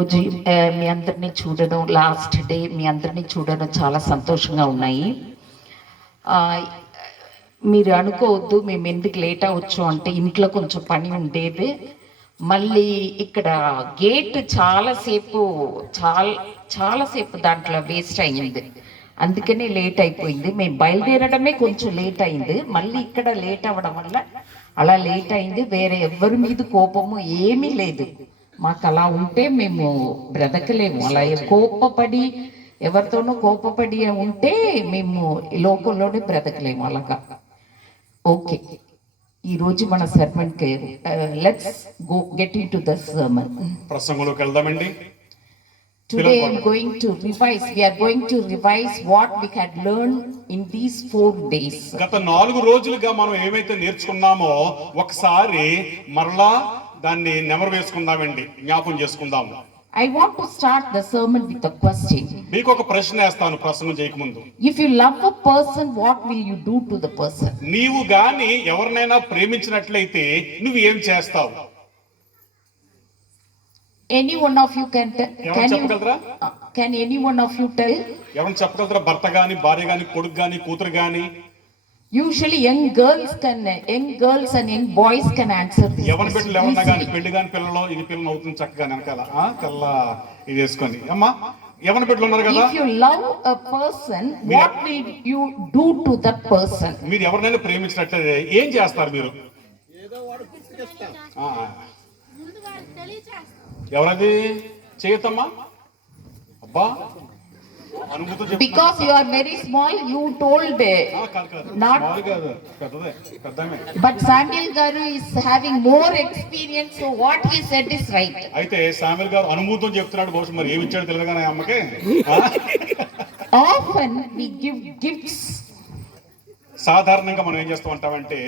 రోజు మీ అందరినీ చూడడం, లాస్ట్ డే మీ అందరినీ చూడడం చాలా సంతోషంగా ఉన్నాయి. మీరు అనుకోవద్దు మేము ఎందుకు లేట్ అవ్వచ్చు అంటే, ఇంట్లో కొంచెం పని ఉండేది. మళ్ళీ ఇక్కడ గేట్ చాలాసేపు దాంట్లో వేస్ట్ అయ్యింది, అందుకనే లేట్ అయిపోయింది. మేము బయలుదేరడమే కొంచెం లేట్ అయింది, మళ్ళీ ఇక్కడ లేట్ అవ్వడం వల్ల అలా లేట్ అయింది. వేరే ఎవరి మీద కోపము ఏమీ లేదు. మాకు అలా ఉంటే మేము బ్రతకలేము. అలా కోపపడి ఎవరితోనూ కోపపడి ఉంటే మేము లోకంలోనే బ్రతకలేము. అలాగా ఓకే, ఈరోజు మన సర్మన్కి let's go get into the sermon. ప్రసంగంలోకి వెళ్దామండి. Today I am going to revise. We are going to revise what we had learned in these 4 days. గత 4 రోజులుగా మనం ఏమైతే నేర్చుకున్నామో ఒకసారి మరలా దాన్ని నెమరు వేసుకుందామండి, జ్ఞాపకం చేసుకుందాము. I want to start the sermon with a question. మీకు ఒక ప్రశ్న వేస్తాను ప్రసంగం చేయకముందు. If you love a person, what will you do to the person? నీవు గాని ఎవరినైనా ప్రేమించినట్లయితే నువ్వు ఏం చేస్తావు? Any one of you can చెప్పగలరా? Can any one of you tell? ఎవరు చెప్పగలరా? భర్త గాని, భార్య గాని, కొడుకు గాని, కూతురు గాని. Usually young girls and young boys can answer this. ఎవరి బిడ్డలు ఎవరన్నా గాని, పెళ్లి గాని పిల్లలు, ఇది పిల్లలు అవుతుంది చక్కగా వెనకాల తెల్ల ఇది వేసుకొని. అమ్మా, ఎవరి బిడ్డలు ఉన్నారు కదా? If you love a person, what will you do to that person? మీరు ఎవరినైనా ప్రేమించినట్లయితే ఏం చేస్తారు మీరు? ఎవరది చేయతమ్మా? అబ్బా, because you are very small, you told not. But Samuel garu is having more experience, so what he said is right. అయితే Samuel గారు అనుభూతం చెప్తున్నాడు. బహుశా మరి ఏమి ఇచ్చాడు తెలియదు కానీ అమ్మకే. Often we give gifts. సాధారణంగా మనం ఏం చేస్తూ ఉంటామంటే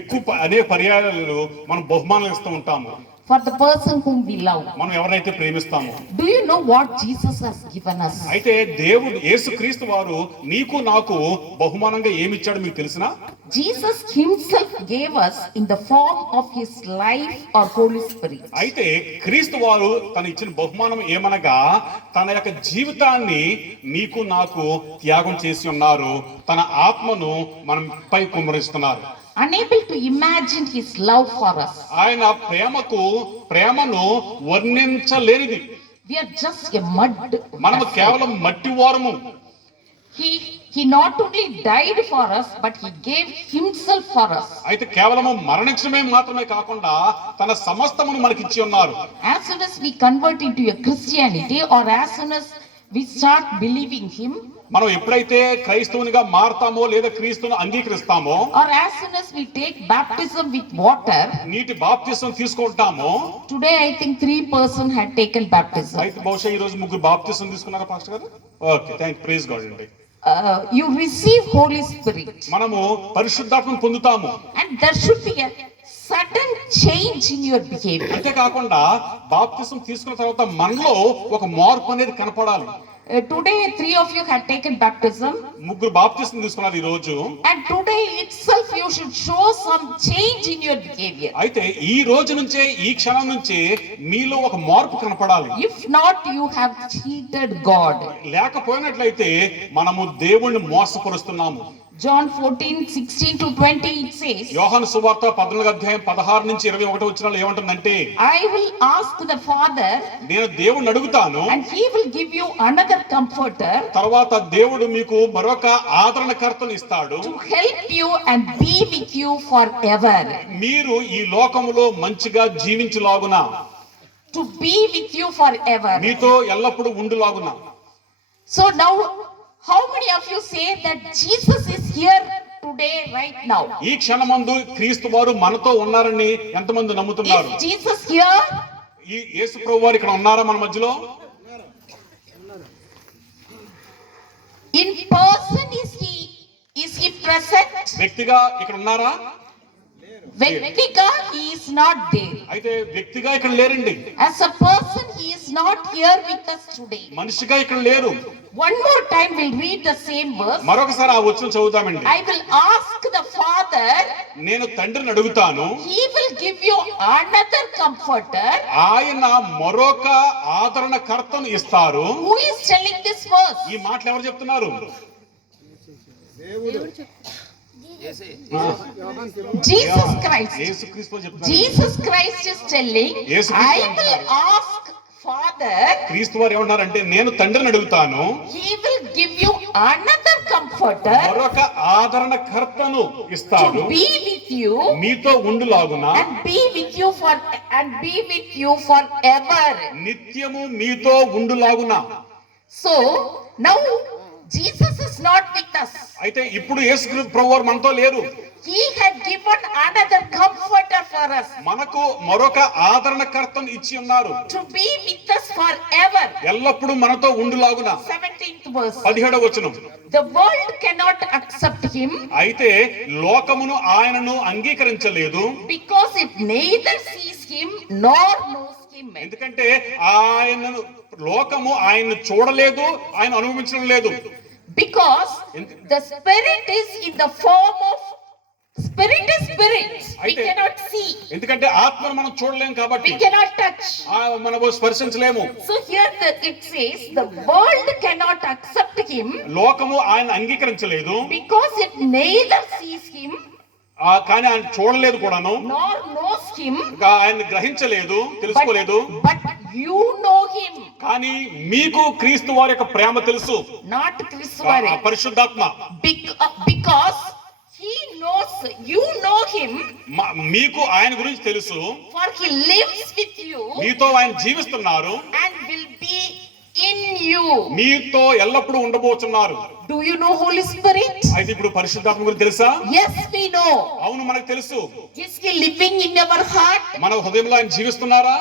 ఎక్కువ అదే పర్యాయాలు మనం బహుమానాలు ఇస్తూ ఉంటాము for the person whom we love. మనం ఎవరైతే ప్రేమిస్తామో. Do you know what Jesus has given us? అయితే దేవుడు యేసుక్రీస్తు వారు నీకు నాకు బహుమానంగా ఏమి ఇచ్చాడు మీకు తెలుసునా? Jesus himself gave us in the form of his life or Holy Spirit. అయితే క్రీస్తు వారు తన ఇచ్చిన బహుమానం ఏమనగా తన యొక్క జీవితాన్ని నీకు నాకు త్యాగం చేసి ఉన్నారు. తన ఆత్మను మనం పై కుమ్మరిస్తున్నారు. Unable to imagine his love for us. ఆయన ప్రేమను వర్ణించలేనిది. We are just a mud. మనము కేవలం మట్టి వారము. He not only died for us, but he gave himself for us. అయితే కేవలము మరణించడమే మాత్రమే కాకుండా తన సమస్తమును మనకి ఇచ్చి ఉన్నారు. As soon as we convert into a Christianity, or as soon as we start believing him, మనం ఎప్పుడైతే క్రైస్తవునిగా మారతామో లేదా క్రీస్తును అంగీకరిస్తామో, or as soon as we take baptism with water, నీటి బాప్తిసం తీసుకుంటామో. Today I think 3 persons had taken baptism. అయితే బహుశా ఈ రోజు 3 బాప్తిసం తీసుకున్నారా పాస్టర్ గారు? ఓకే, థాంక్స్, ప్రైజ్ గాడ్ అండి. You receive Holy Spirit. మనము పరిశుద్ధాత్మను పొందుతాము. And there should be a sudden change in your behavior. అంతే కాకుండా బాప్తిసం తీసుకున్న తర్వాత మనలో ఒక మార్పు అనేది కనపడాలి. Today 3 of you had taken baptism. 3 బాప్తిసం తీసుకున్నారు ఈ రోజు. And today itself you should show some change in your behavior. అయితే ఈ రోజు నుంచే, ఈ క్షణం నుంచే మీలో ఒక మార్పు కనపడాలి. If not, you have cheated God. లేకపోయినట్లయితే మనము దేవుణ్ణి మోసపరుస్తున్నాము. John 14:16-20 it says, యోహాను సువార్త 14వ అధ్యాయం 16 నుంచి 21 వచనాలు ఏమంటుందంటే, I will ask the Father, నేను దేవుణ్ణి అడుగుతాను, and he will give you another comforter, తర్వాత దేవుడు మీకు మరొక ఆదరణకర్తను ఇస్తాడు, to help you and be with you forever. మీరు ఈ లోకములో మంచిగా జీవించులాగున, to be with you forever. మీతో ఎల్లప్పుడూ ఉండులాగున. So now, how many of you say that Jesus is here today, right now? ఈ క్షణమందు క్రీస్తు వారు మనతో ఉన్నారని ఎంతమంది నమ్ముతున్నారు? Is Jesus here? ఈ యేసు ప్రభువు వారు ఇక్కడ ఉన్నారా మన మధ్యలో? In person is he present? వ్యక్తిగా ఇక్కడ ఉన్నారా? వ్యక్తిగా he is not there. అయితే వ్యక్తిగా ఇక్కడ లేరండి. As a person he is not here with us today. మనిషిగా ఇక్కడ లేరు. One more time we'll read the same verse. మరొకసారి ఆ వచనం చదువుతామండి. I will ask the Father, నేను తండ్రిని అడుగుతాను, he will give you another comforter. ఆయన మరొక ఆదరణకర్తను ఇస్తారు. Who is telling this verse? ఈ మాటలు ఎవరు చెప్తున్నారు? Jesus Christ. యేసుక్రీస్తు చెప్తున్నారు. Jesus Christ is telling, I will ask Father, క్రీస్తు వారు ఏమంటారంటే నేను తండ్రిని అడుగుతాను, he will give you another comforter మరొక ఆదరణకర్తను to ఇస్తాడు, be with you మీతో ఉండులాగున and be with you forever. నిత్యము మీతో ఉండులాగున. So now Jesus is not with us. అయితే ఇప్పుడు యేసుక్రీస్తు ప్రభువారు మనతో లేరు. He had given another comforter for us మనకు మరొక ఆదరణకర్తను ఇచ్చి ఉన్నారు, to be with us forever. ఎల్లప్పుడూ మనతో ఉండులాగున. 17th verse. 17వ వచనం. The world cannot accept him అయితే లోకమును ఆయనను అంగీకరించలేదు, because it neither sees him nor knows him. ఎందుకంటే ఆయనను లోకము ఆయన్ను చూడలేదు, ఆయన అనుభవించడం లేదు. Because the spirit is in the form of spirit is spirit. We cannot see. ఎందుకంటే ఆత్మను మనం చూడలేం కాబట్టి, We cannot touch. మనము స్పర్శించలేము. So here it says the world cannot accept him లోకము ఆయన అంగీకరించలేదు, because it neither sees him కానీ ఆయన చూడలేదు కూడాను, nor knows him. ఆయన గ్రహించలేదు, తెలుసుకోలేదు. But you know him. కానీ మీకు క్రీస్తు వారి యొక్క ప్రేమ తెలుసు. Not Krishna. పరిశుద్ధాత్మ. Because he knows, you know him. మీకు ఆయన గురించి తెలుసు. For he lives with you మీతో ఆయన జీవిస్తున్నారు and will be in you. మీతో ఎల్లప్పుడూ ఉండబోతున్నారు. Do you know Holy Spirit? అయితే ఇప్పుడు పరిశుద్ధాత్మ గురించి తెలుసా? Yes, we know. అవును, మనకు తెలుసు. Is he living in our heart? మన హృదయంలో ఆయన జీవిస్తున్నారా?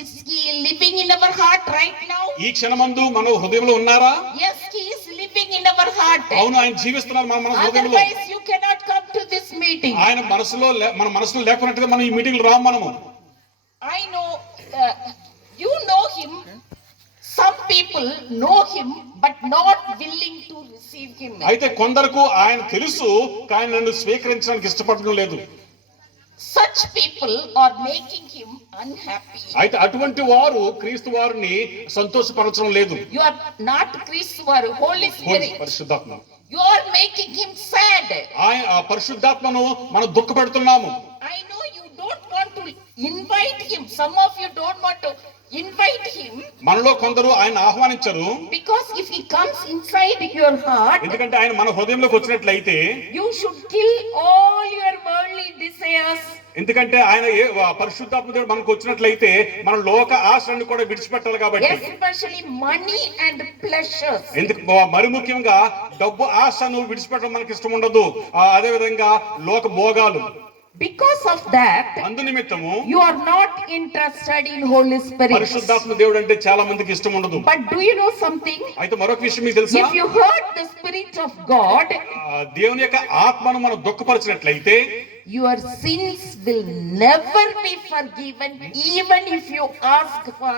Is he living in our heart right now? ఈ క్షణమందు మన హృదయంలో ఉన్నారా? Yes, he is living in our heart. అవును, ఆయన జీవిస్తున్నారు మన హృదయంలో. Otherwise you cannot come to this meeting. ఆయన మన మనసులో లేకున్నట్టుగా మనం ఈ మీటింగ్ రాము మనము. I know you know him. Some people know him but not willing to receive him. అయితే కొందరకు ఆయన తెలుసు కానీ నన్ను స్వీకరించడానికి ఇష్టపడడం లేదు. Such people are making him unhappy. అయితే అటువంటి వారు క్రీస్తు వారిని సంతోషపరచడం లేదు. You are not Christ, you are Holy Spirit. పరిశుద్ధాత్మ. You are making him sad. ఆయన ఆ పరిశుద్ధాత్మను మనం దుఃఖపెడుతున్నాము. I know you don't want to invite him. Some of you don't want to invite him. మనలో కొందరు ఆయన ఆహ్వానించరు. Because if he comes inside your heart, ఎందుకంటే ఆయన మన హృదయంలోకి వచ్చినట్లయితే you should kill all your worldly desires. ఎందుకంటే ఆయన పరిశుద్ధాత్మ దేవుడు మనకు వచ్చినట్లయితే మన లోక ఆశలను కూడా విడిచిపెట్టాలి కాబట్టి. Especially money and pleasures. ఎందుకు మరి ముఖ్యంగా డబ్బు ఆశను విడిచిపెట్టడం మనకి ఇష్టం ఉండదు. అదే విధంగా లోక భోగాలు. Because of that, అందు నిమిత్తము you are not interested in Holy Spirit. పరిశుద్ధాత్మ దేవుడు అంటే చాలా మందికి ఇష్టం ఉండదు. But do you know something? అయితే మరొక విషయం మీకు తెలుసా? If you hurt the Spirit of God, దేవుని యొక్క ఆత్మను మనం దుఃఖపరిచినట్లయితే your sins will never be forgiven, even if you ask for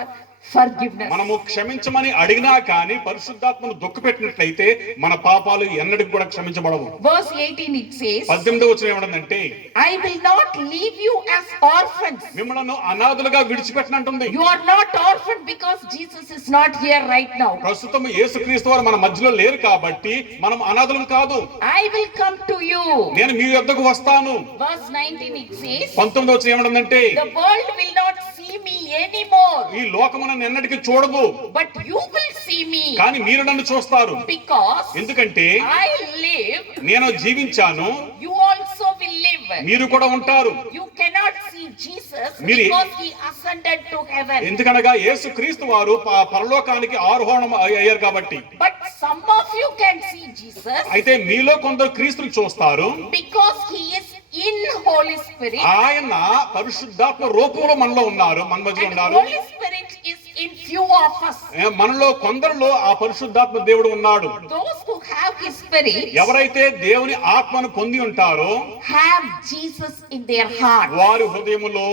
forgiveness. మనము క్షమించమని అడిగినా కానీ పరిశుద్ధాత్మను దుఃఖపెట్టినట్లయితే మన పాపాలు ఎన్నటికి కూడా క్షమించబడవు. Verse 18 it says, 18వ వచనం ఏమంటుందంటే, I will not leave you as orphans. మిమ్మల్ని అనాథలుగా విడిచిపెట్టనంటుంది. You are not orphan because Jesus is not here right now. ప్రస్తుతం యేసుక్రీస్తు వారు మన మధ్యలో లేరు కాబట్టి మనం అనాథలం కాదు. I will come to you. నేను మీ యొద్దకు వస్తాను. Verse 19 it says, 19వ వచనం ఏమంటుందంటే, the world will not see me anymore. ఈ లోకము నన్ను ఎన్నటికీ చూడదు. But you will see me. కానీ మీరు నన్ను చూస్తారు. Because ఎందుకంటే I live, నేను జీవించాను, you also will live. మీరు కూడా ఉంటారు. You cannot see Jesus మీరు because he ascended to heaven. ఎందుకనగా యేసుక్రీస్తు వారు పరలోకానికి ఆరోహణం అయ్యారు కాబట్టి. But some of you can see Jesus అయితే మీలో కొందరు క్రీస్తుని చూస్తారు because he is in Holy Spirit. ఆయన పరిశుద్ధాత్మ రూపంలో మనలో ఉన్నారు, మన మధ్య And ఉన్నారు. Holy Spirit is in few of us. మనలో కొందరిలో ఆ పరిశుద్ధాత్మ దేవుడు ఉన్నాడు. Those who have his Spirit ఎవరైతే దేవుని ఆత్మను పొంది ఉంటారో have Jesus in their heart. వారి హృదయములో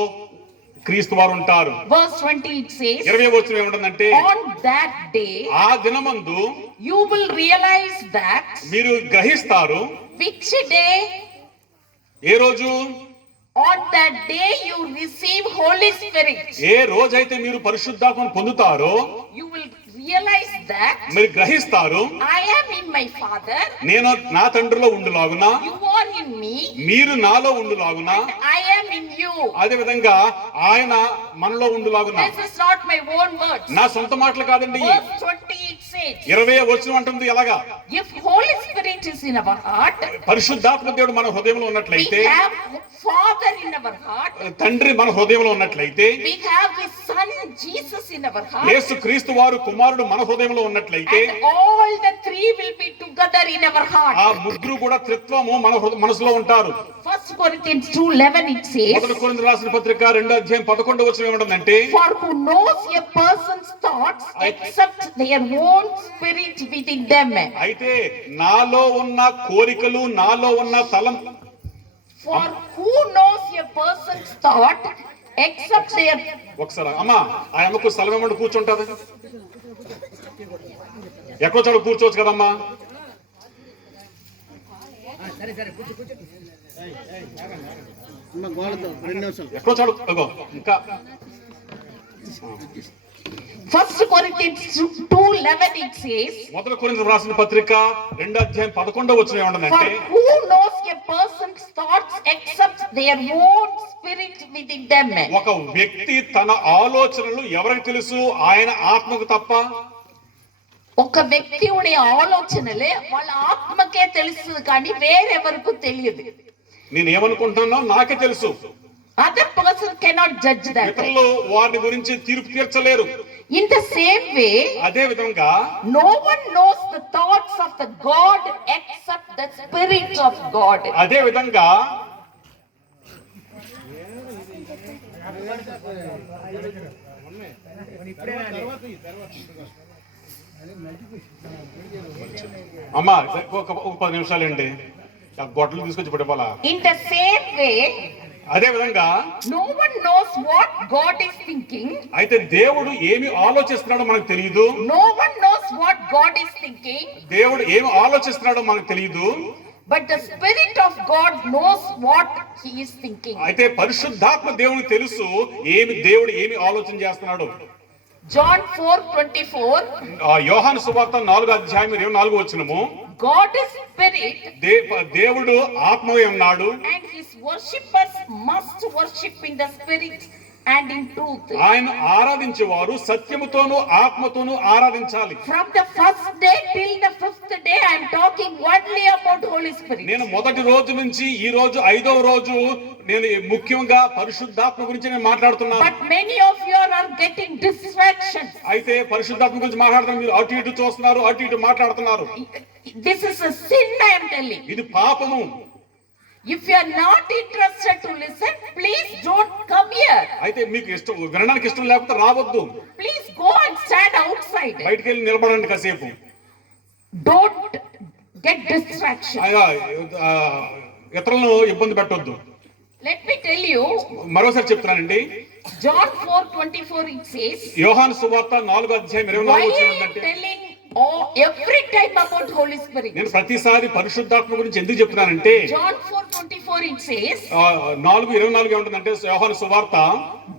క్రీస్తు వారు ఉంటారు. Verse 20 it says, 20వ వచనం ఏమంటుందంటే on that day ఆ దినమందు you will realize that. మీరు గ్రహిస్తారు. Which day? ఏ రోజు? On that day you receive Holy Spirit. ఏ రోజైతే మీరు పరిశుద్ధాత్మను పొందుతారో You will realize that మీరు గ్రహిస్తారు. I am in my Father. నేను నా తండ్రిలో ఉండులాగున You are in me. మీరు నాలో ఉండులాగున I am in you. అదే విధంగా ఆయన మనలో ఉండులాగున. This is not my own words. నా సొంత మాటలు కాదండి. Verse 20 it says, 20వ వచనం అంటుంది ఎలాగా? if Holy Spirit is in our heart, పరిశుద్ధాత్మ దేవుడు మన హృదయంలో we ఉన్నట్లయితే, have Father in our heart, తండ్రి మన హృదయంలో ఉన్నట్లయితే, we have His Son Jesus in our heart, యేసు క్రీస్తు వారు కుమారుడు మన హృదయంలో ఉన్నట్లయితే, and all the three will be together in our heart. ఆ ముగ్గురు కూడా త్రిత్వము మన మనసులో ఉంటారు. 1 Corinthians 2:11 it says, మొదటి కొరింథీయులకు రాసిన పత్రిక 2:11 ఏమంటుందంటే, for who knows a person's thoughts except their own spirit within them. అయితే నాలో ఉన్న కోరికలు, నాలో ఉన్న తలం, For who knows a person's thought except their. ఒకసారి అమ్మా ఆ అమ్మకు స్థలం ఏమంటే కూర్చుంటది, ఎక్కడో చోట కూర్చోవచ్చు కదమ్మా. ఎక్కడో చోట ఇంకా 1 Corinthians 2:11 it says, మొదటి కొరింథీయులకు రాసిన పత్రిక 2:11 for ఏమంటుందంటే, who knows a person's thoughts except their own spirit within them. ఒక వ్యక్తి తన ఆలోచనలు ఎవరికి తెలుసు? ఆయన ఆత్మకు తప్ప. ఒక వ్యక్తి ఆలోచనలే వాళ్ళ ఆత్మకే తెలుస్తుంది కానీ వేరెవరకు తెలియదు. నేను ఏమనుకుంటున్నానో నాకే తెలుసు. Other person cannot judge that. ఇతరులు వారి గురించి తీర్పు తీర్చలేరు. In the same way, అదే విధంగా no one knows the thoughts of the God except the Spirit of God. అదే విధంగా అమ్మా ఒక 10 నిమిషాలండి, గొడ్డలు తీసుకొచ్చి పడిపోలా. In the same way, అదే విధంగా no one knows what God is thinking. అయితే దేవుడు ఏమి ఆలోచిస్తున్నాడో మనకు తెలియదు. No one knows what God is thinking. దేవుడు ఏమి ఆలోచిస్తున్నాడో మనకు తెలియదు. But the Spirit of God knows what He is thinking. అయితే పరిశుద్ధాత్మ దేవునికి తెలుసు దేవుడు ఏమి ఆలోచన చేస్తున్నాడు. John 4:24. యోహాను సువార్త 4:24 God is spirit. దేవుడు ఆత్మవై ఉన్నాడు. And His worshippers must worship in the spirit and in truth. ఆయన ఆరాధించేవారు సత్యముతోను ఆత్మతోను ఆరాధించాలి. From the first day till the 5th day I am talking only about Holy Spirit. నేను మొదటి రోజు నుంచి ఈ రోజు 5వ రోజు నేను ముఖ్యంగా పరిశుద్ధాత్మ గురించి నేను మాట్లాడుతున్నాను. But many of you are getting distractions. అయితే పరిశుద్ధాత్మ గురించి మాట్లాడుతున్నారు, మీరు అటు ఇటు చూస్తున్నారు, అటు ఇటు మాట్లాడుతున్నారు. This is a sin I am telling. ఇది పాపము. If you are not interested to listen, please don't come here. అయితే మీకు ఇష్టం వినడానికి ఇష్టం లేకపోతే రావద్దు. Please go and stand outside. బయటికి వెళ్ళి నిలబడండి కాసేపు. Don't get distraction. ఇతరులను ఇబ్బంది పెట్టొద్దు. Let me tell you, మరోసారి చెప్తున్నానండి. John 4:24 it says, యోహాను సువార్త 4:24 why are you telling every time about Holy Spirit? నేను ప్రతిసారి పరిశుద్ధాత్మ గురించి ఎందుకు చెప్తున్నానంటే, John 4:24 it says, 4:24 ఏమంటుందంటే యోహాను సువార్త,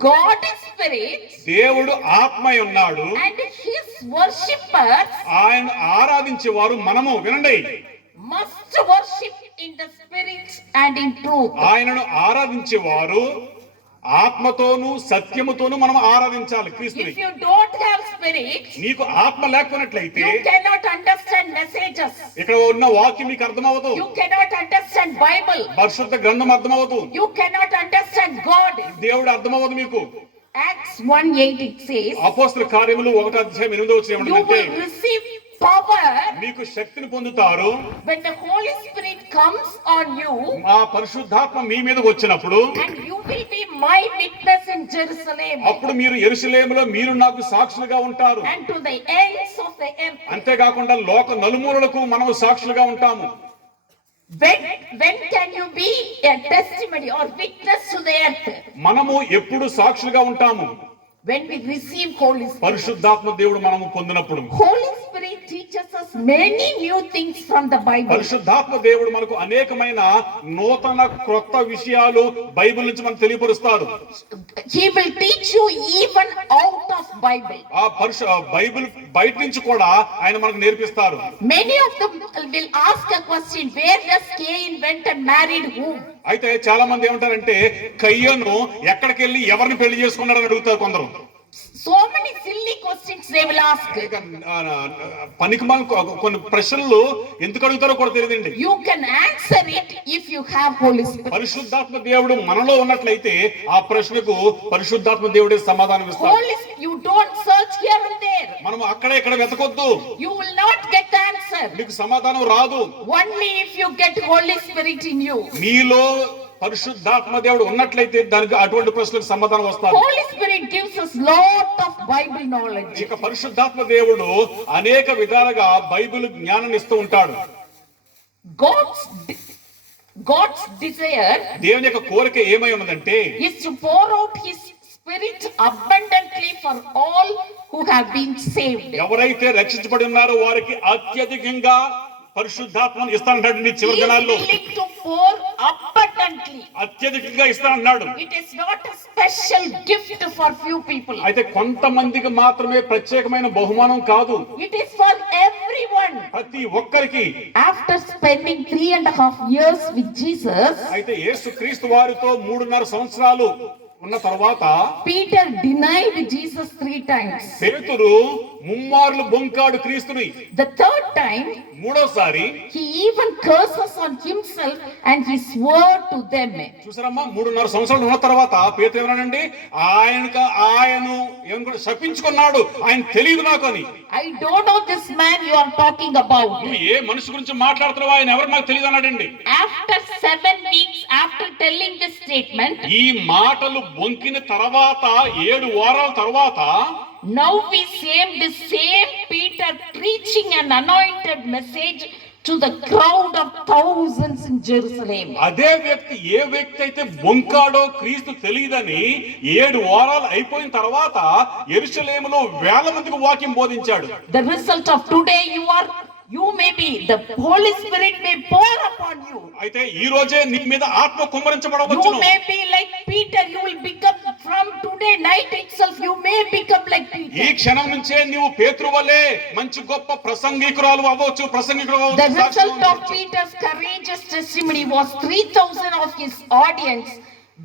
God is spirit, దేవుడు ఆత్మై ఉన్నాడు, and His worshippers ఆయన ఆరాధించేవారు మనము వినండి must worship in the spirit and in truth. ఆయనను ఆరాధించేవారు ఆత్మతోను సత్యముతోను మనం ఆరాధించాలి క్రీస్తుని. If you don't have spirit, నీకు ఆత్మ లేకపోయినట్లయితే you cannot understand messages. ఇక్కడ ఉన్న వాక్యం నీకు అర్థమవదు. You cannot understand Bible. పరిశుద్ధ గ్రంథం అర్థమవదు. You cannot understand God. దేవుడు అర్థమవదు మీకు. Acts 1:8 it says, అపోస్తల కార్యములు 1:8 you ఏమంటుందంటే, will receive power, మీకు శక్తిని పొందుతారు. when the Holy Spirit comes on you, ఆ పరిశుద్ధాత్మ మీ మీదకి వచ్చినప్పుడు and you will be my witness in Jerusalem అప్పుడు మీరు యెరూషలేములో మీరు నాకు సాక్షులుగా ఉంటారు. and to the ends of the earth. అంతేకాకుండా లోక నలుమూలలకు మనం సాక్షులుగా ఉంటాము. When can you be a testimony or witness to the earth? మనము ఎప్పుడు సాక్షులుగా ఉంటాము? When we receive Holy Spirit. పరిశుద్ధాత్మ దేవుడు మనము పొందినప్పుడు. Holy Spirit teaches us many new things from the Bible. పరిశుద్ధాత్మ దేవుడు మనకు అనేకమైన నూతన క్రొత్త విషయాలు బైబిల్ నుంచి మనకు తెలియపరుస్తారు. He will teach you even out of Bible. ఆ బైబిల్ బయట నుంచి కూడా ఆయన మనకు నేర్పిస్తారు. Many of them will ask a question, where does Cain went and married whom? అయితే చాలా మంది ఏమంటారంటే కయ్యను ఎక్కడికి వెళ్ళి ఎవరిని పెళ్లి చేసుకున్నారని అడుగుతారు కొందరు. So many silly questions they will ask. పనికిమాలిన కొన్ని ప్రశ్నలు ఎందుకు అడుగుతారో కూడా తెలియదండి. You can answer it if you have Holy Spirit. పరిశుద్ధాత్మ దేవుడు మనలో ఉన్నట్లయితే ఆ ప్రశ్నకు పరిశుద్ధాత్మ దేవుడే సమాధానం ఇస్తాడు. You don't search here and there. మనం అక్కడ ఇక్కడ వెతకొద్దు. You will not get the answer. నీకు సమాధానం రాదు. Only if you get Holy Spirit in you. నీలో పరిశుద్ధాత్మ దేవుడు ఉన్నట్లయితే దానికి అటువంటి ప్రశ్నలకు సమాధానం వస్తుంది. Holy Spirit gives us lot of Bible knowledge. ఇక పరిశుద్ధాత్మ దేవుడు అనేక విధాలుగా బైబిల్ జ్ఞానాన్ని ఇస్తూ ఉంటాడు. God's desire దేవుని యొక్క కోరిక ఏమై ఉన్నదంటే is to pour out his spirit abundantly for all who have been saved. ఎవరైతే రక్షించబడి ఉన్నారో వారికి అత్యధికంగా పరిశుద్ధాత్మను ఇస్తానంటాడు చివరి దినాల్లో. To pour abundantly. అత్యధికంగా ఇస్తానన్నాడు. It is not a special gift for few people. అయితే కొంతమందికి మాత్రమే ప్రత్యేకమైన బహుమానం కాదు. It is for everyone. ప్రతి ఒక్కరికి. After spending 3.5 years with Jesus, అయితే యేసుక్రీస్తు వారితో 3.5 సంవత్సరాలు ఉన్న తర్వాత Peter denied Jesus 3 times. పేతురు ముమ్మార్లు బొంకాడు క్రీస్తుని. The third time, మూడోసారి he even curses on himself and he swore to them. చూసారమ్మా 3.5 సంవత్సరాలు ఉన్న తర్వాత పేతురు ఏమన్నాడండి, ఆయనను ఏమనుకుంటే శపించుకున్నాడు, ఆయన తెలియదు నాకు అని. I don't know this man you are talking about. నువ్వు ఏ మనిషి గురించి మాట్లాడుతున్నావు, ఆయన ఎవరు నాకు తెలియదు అన్నాడండి. After 7 weeks after telling this statement, ఈ మాటలు బొంకిన తర్వాత 7 వారాల తర్వాత now we see the same Peter preaching an anointed message to the crowd of thousands in Jerusalem. అదే వ్యక్తి ఏ వ్యక్తి అయితే బొంకాడో క్రీస్తు తెలియదని 7 వారాలు అయిపోయిన తర్వాత యెరూషలేములో వేల మందికి వాక్యం బోధించాడు. The result of today you may be, the Holy Spirit may pour upon you. అయితే ఈ రోజే నీ మీద ఆత్మ కుమ్మరించబడవచ్చు. You may be like Peter. You will become from today night itself. You may become like Peter. ఈ క్షణం నుంచే నీవు పేతురు వలె మంచి గొప్ప ప్రసంగికురాలు అవ్వచ్చు, ప్రసంగికుడు అవ్వచ్చు. The result of Peter's courageous testimony was 3,000 of his audience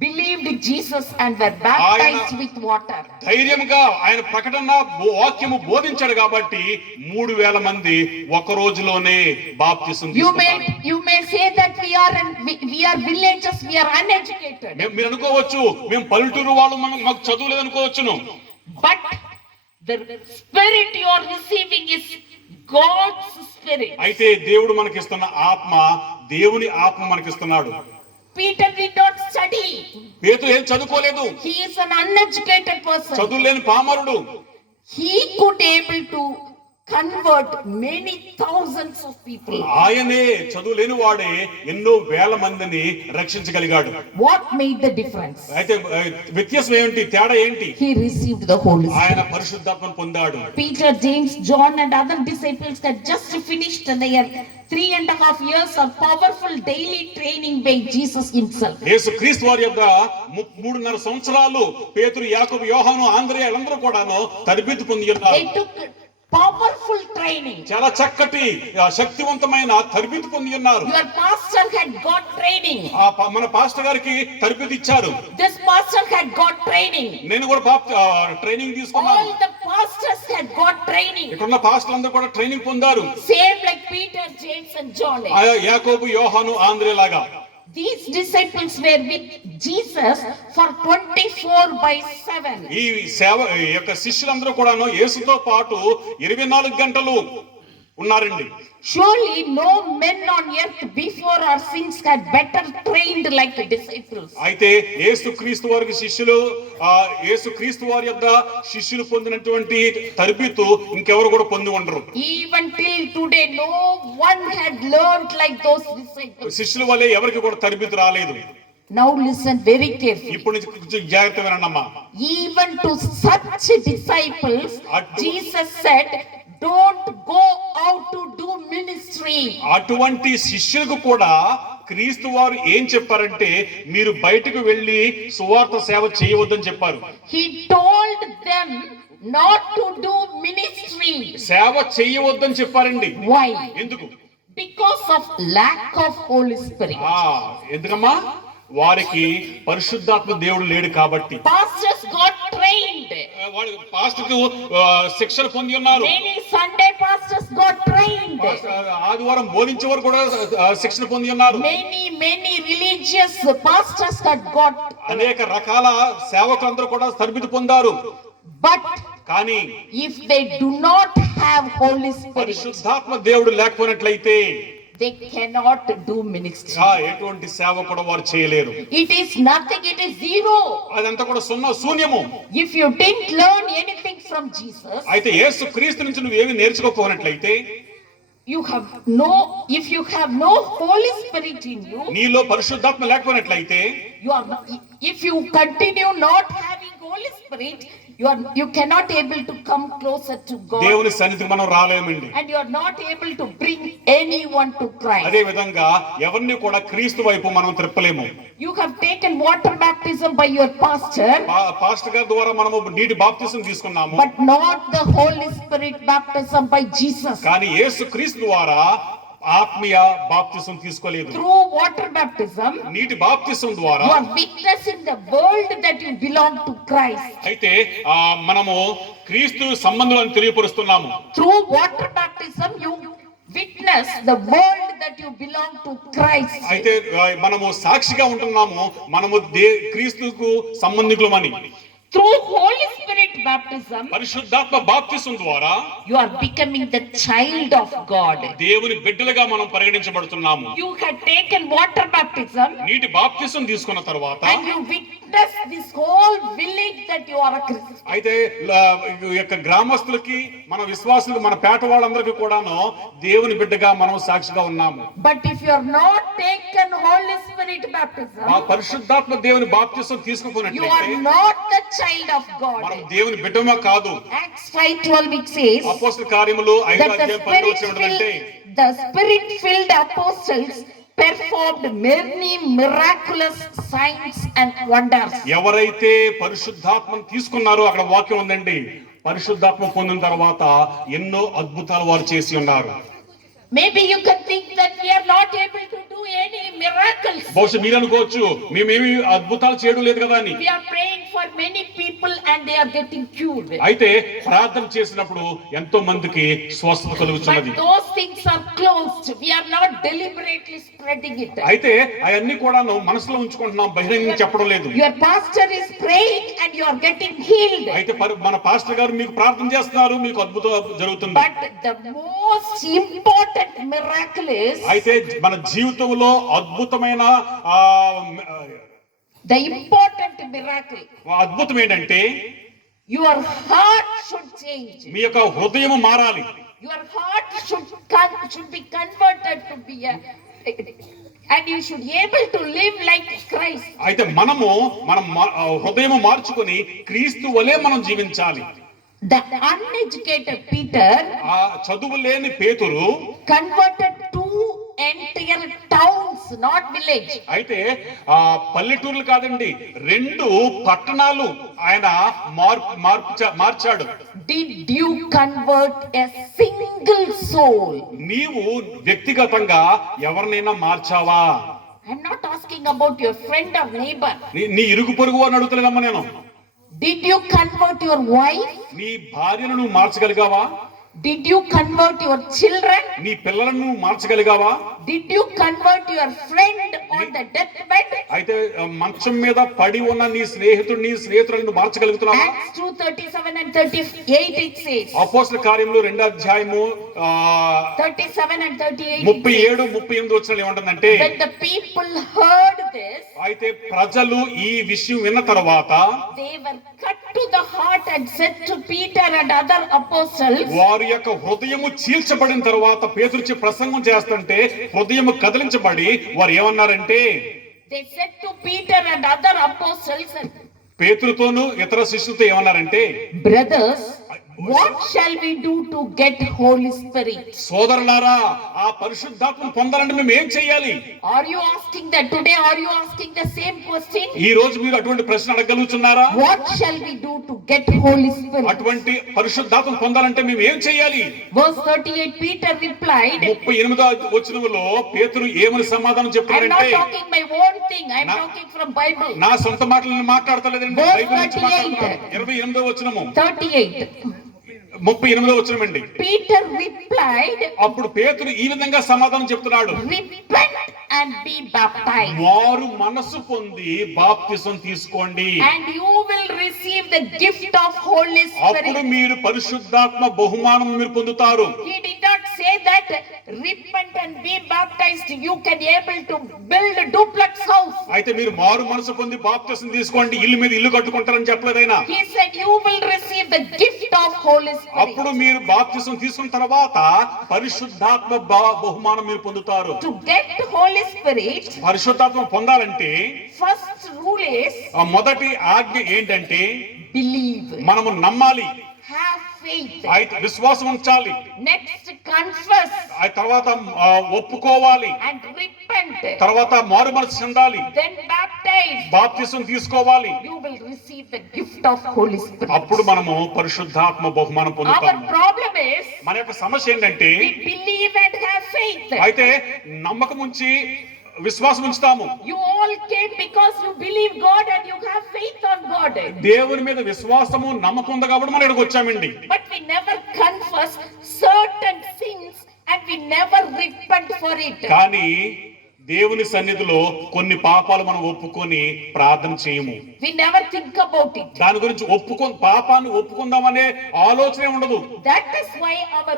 believed Jesus and were baptized with water. ధైర్యంగా ఆయన ప్రకటన వాక్యము బోధించాడు కాబట్టి 3,000 మంది ఒక రోజులోనే బాప్తిసం తీసుకున్నారు. You may say that we are villagers, we are uneducated. మీరు అనుకోవచ్చు మేము పల్లెటూరు వాళ్ళు, మాకు చదువు లేదు అనుకోవచ్చును. But the spirit you are receiving is God's spirit. అయితే దేవుడు మనకిస్తున్న ఆత్మ దేవుని ఆత్మ మనకిస్తున్నాడు. Peter did not study. పేతురు ఏం చదువుకోలేదు. He is an uneducated person. చదువులేని పామరుడు. He could able to convert many thousands of people. ఆయనే చదువులేని వాడే ఎన్నో వేల మందిని రక్షించగలిగాడు. What made the difference? అయితే వ్యత్యాసం ఏంటి, తేడా ఏంటి? He received the Holy Spirit. ఆయన పరిశుద్ధాత్మను పొందాడు. Peter, James, John and other disciples had just finished their 3.5 years of powerful daily training by Jesus himself. యేసుక్రీస్తు వారి యొక్క 3.5 సంవత్సరాలు పేతురు, యాకోబు, యోహాను, ఆంద్రెయ అందరూ కూడాను తరబేతు పొంది ఉన్నారు. They took powerful training. చాలా చక్కటి శక్తివంతమైన తరబేతు పొంది ఉన్నారు. Your pastor had got training. మన పాస్టర్ గారికి తరబేతు ఇచ్చారు. This pastor had got training. నేను కూడా ట్రైనింగ్ తీసుకున్నాను. All the pastors had got training. ఇక్కడున్న పాస్టర్లు అందరూ కూడా ట్రైనింగ్ పొందారు. Same like Peter, James and John. యాకోబు, యోహాను, ఆంద్రెయ లాగా. These disciples were with Jesus for 24/7. ఈ సేవ యొక్క శిష్యులందరూ కూడాను యేసుతో పాటు 24 గంటలు ఉన్నారండి. Surely no men on earth before our sins had better trained like the disciples. అయితే యేసుక్రీస్తు వారికి శిష్యులు యేసుక్రీస్తు వారి యొక్క శిష్యులు పొందినటువంటి తరబితు ఇంకెవరు కూడా పొంది ఉండరు. Even till today no one had learned like those disciples. శిష్యుల వల్లే ఎవరికి కూడా తరబితు రాలేదు. Now listen very carefully. ఇప్పుడు నుంచి కొంచెం జాగ్రత్తగా వినండమ్మా. Even to such disciples Jesus said, don't go out to do ministry. అటువంటి శిష్యులకు కూడా క్రీస్తు వారు ఏం చెప్పారంటే మీరు బయటకు వెళ్ళి సువార్త సేవ చేయవద్దని చెప్పారు. He told them not to do ministry. సేవ చేయవద్దని చెప్పారండి. Why? ఎందుకు? Because of lack of Holy Spirit. ఎందుకమ్మా? వారికి పరిశుద్ధాత్మ దేవుడు లేడు కాబట్టి. Pastors got trained. వాళ్ళు పాస్టర్కు శిక్షణ పొంది ఉన్నారు. Many Sunday pastors got trained. ఆదివారం బోధించేవారు కూడా శిక్షణ పొంది ఉన్నారు. Many religious pastors had got. అనేక రకాల సేవకులందరూ కూడా తరబితి పొందారు. But కానీ if they do not have Holy Spirit, పరిశుద్ధాత్మ దేవుడు లేకపోయినట్లయితే they cannot do ministry. ఎటువంటి సేవ కూడా వారు చేయలేరు. It is nothing, it is zero. అదంతా కూడా శూన్యము. If you didn't learn anything from Jesus, అయితే యేసుక్రీస్తు నుంచి నువ్వు ఏమీ నేర్చుకోకపోయినట్లయితే, if you have no Holy Spirit in you, నీలో పరిశుద్ధాత్మ లేకపోయినట్లయితే, if you continue not having Holy Spirit, you cannot able to come closer to God. దేవుని సన్నిధికి మనం రాలేమండి. And you are not able to bring anyone to Christ. అదే విధంగా ఎవరిని కూడా క్రీస్తు వైపు మనం త్రిప్పలేము. You have taken water baptism by your pastor. Pastor గారి ద్వారా మనము నీటి బాప్తిసం తీసుకున్నాము. But not the Holy Spirit baptism by Jesus. కానీ యేసుక్రీస్తు ద్వారా ఆత్మీయ బాప్తిసం తీసుకోలేదు. Through water baptism, నీటి బాప్తిసం ద్వారా you are witnessing the world that you belong to Christ. అయితే మనము క్రీస్తు సంబంధులను తెలియపరుస్తున్నాము. Through water baptism you witness the world that you belong to Christ. అయితే మనము సాక్షిగా ఉంటున్నాము, మనము క్రీస్తుకు సంబంధికులమని. Through Holy Spirit baptism, పరిశుద్ధాత్మ బాప్తిసం ద్వారా you are becoming the child of God. దేవుని బిడ్డలుగా మనం పరిగణించబడుతున్నాము. You had taken water baptism, నీటి బాప్తిసం తీసుకున్న తర్వాత and you witness this whole village that you are a Christian. అయితే ఈ యొక్క గ్రామస్తులకి, మన విశ్వాసులకు, మన పేట వాళ్ళందరికీ కూడాను దేవుని బిడ్డగా మనం సాక్షిగా ఉన్నాము. But if you are not taken Holy Spirit baptism, ఆ పరిశుద్ధాత్మ దేవుని బాప్తిసం you తీసుకుపోయినట్లయితే are not the child of God. మనం దేవుని బిడ్డమా కాదు. Acts 5:12 it says అపోస్తల కార్యములు 5వ that అధ్యాయం 10వ వచనం ఏంటంటే, the spirit filled apostles performed many miraculous signs and wonders. ఎవరైతే పరిశుద్ధాత్మను తీసుకున్నారో, అక్కడ వాక్యం ఉందండి, పరిశుద్ధాత్మ పొందిన తర్వాత ఎన్నో అద్భుతాలు వారు చేసి ఉన్నారు. Maybe you can think that we are not able to do any miracles. బహుశా మీరు అనుకోవచ్చు, మేమేమి అద్భుతాలు చేయడం లేదు కదా అని. We are praying for many people and they are getting cured. అయితే ప్రార్థన చేసినప్పుడు ఎంతో మందికి స్వస్థత కలుగుతున్నది. But those things are closed. We are not deliberately spreading it. అయితే అవన్నీ కూడా మనసులో ఉంచుకుంటున్నాం, బహిరంగంగా చెప్పడం లేదు. Your pastor is praying and you are getting healed. అయితే మన పాస్టర్ గారు మీకు ప్రార్థన చేస్తున్నారు, మీకు అద్భుతం జరుగుతుంది. But the most important miracle is, అయితే మన జీవితంలో అద్భుతమైన the important miracle, అద్భుతం ఏంటంటే, your heart should change. మీ యొక్క హృదయం మారాలి. Your heart should be converted to be and you should be able to live like Christ. అయితే మన హృదయం మార్చుకొని క్రీస్తు వలె మనం జీవించాలి. The uneducated Peter, చదువు లేని పేతురు, converted two entire towns, not village. అయితే పల్లెటూర్లు కాదండి, 2 పట్టణాలు ఆయన మార్చాడు. Did you convert a single soul? నీవు వ్యక్తిగతంగా ఎవరినైనా మార్చావా? I'm not asking about your friend or neighbor. నీ ఇరుగు పొరుగు అని అడుగుతలేదమ్మా నేను. Did you convert your wife? నీ భార్యను నువ్వు మార్చగలిగావా? Did you convert your children? నీ పిల్లలను నువ్వు మార్చగలిగావా? Did you convert your friend on the deathbed? అయితే మంచం మీద పడి ఉన్న నీ స్నేహితులను మార్చగలుగుతున్నావా? Acts 2:37 and 38 it says. అపోస్తల కార్యములు 2వ అధ్యాయము 37 and 38. 37, 38 వచనాలు ఏమంటుందంటే, When the people heard this, అయితే ప్రజలు ఈ విషయం విన్న తర్వాత they were cut to the heart and said to Peter and other apostles, వారి యొక్క హృదయము చీల్చబడిన తర్వాత పేతురు ప్రసంగం చేస్తుంటే హృదయము కదిలించబడి వారు ఏమన్నారంటే, they said to Peter and other apostles, పేతురుతోను ఇతర శిష్యులతో ఏమన్నారంటే, brothers, what shall we do to get Holy Spirit? సోదరులారా, ఆ పరిశుద్ధాత్మను పొందాలంటే మేము ఏం చేయాలి? Are you asking that today? Are you asking the same question? ఈ రోజు మీరు అటువంటి ప్రశ్న అడగలుగుతున్నారా? What shall we do to get Holy Spirit? అటువంటి పరిశుద్ధాత్మను పొందాలంటే మేము ఏం చేయాలి? Verse 38, Peter replied, 38వ వచనంలో పేతురు ఏమని సమాధానం I'm not చెప్తున్నారంటే, talking my own thing, I'm talking from Bible. నా సొంత మాటలను మాట్లాడతలేదండి, Verse బైబిల్ నుంచి 38. మాట్లాడుతున్నాను. 28వ వచనము 38. 38వ వచనం అండి. Peter replied, అప్పుడు పేతురు ఈ విధంగా సమాధానం చెప్తున్నాడు, repent and be baptized, వారు మనసు పొంది బాప్తిసం తీసుకోండి, and you will receive the gift of Holy అప్పుడు Spirit. మీరు పరిశుద్ధాత్మ బహుమానం మీరు పొందుతారు. He did not say that repent and be baptized, you can able to build a duplex house. అయితే మీరు మారు మనసు పొంది బాప్తిసం తీసుకోండి, ఇల్లు మీద ఇల్లు కట్టుకుంటారని చెప్పలేదైనా. He said you will receive the gift of Holy Spirit. అప్పుడు మీరు బాప్తిసం తీసుకున్న తర్వాత పరిశుద్ధాత్మ బహుమానం మీరు పొందుతారు. To get Holy Spirit, పరిశుద్ధాత్మ పొందాలంటే first rule is ఆ మొదటి ఆజ్ఞ ఏంటంటే, believe, మనము నమ్మాలి, have faith. అయితే విశ్వాసం ఉంచాలి, Next, confess ఆ తర్వాత ఒప్పుకోవాలి, and repent. తర్వాత మారు మనసు చెందాలి, Then baptize. బాప్తిసం తీసుకోవాలి. You will receive the gift of Holy Spirit. అప్పుడు మనము పరిశుద్ధాత్మ బహుమానం Our పొందుతాము. problem is మన యొక్క సమస్య ఏంటంటే, we believe and have faith. అయితే నమ్మకం ఉంచి విశ్వాసం ఉంచుతాము. You all came because you believe God and you have faith on God. దేవుని మీద విశ్వాసము నమ్మకం ఉంది కాబట్టి మనం ఇక్కడికి వచ్చామండి. But we never confess certain sins and we never repent for it. కానీ దేవుని సన్నిధిలో కొన్ని పాపాలు మనం ఒప్పుకొని ప్రార్థన చేయము. We never think about it. దాని గురించి పాపాన్ని ఒప్పుకుందామనే ఆలోచనే ఉండదు. That is why our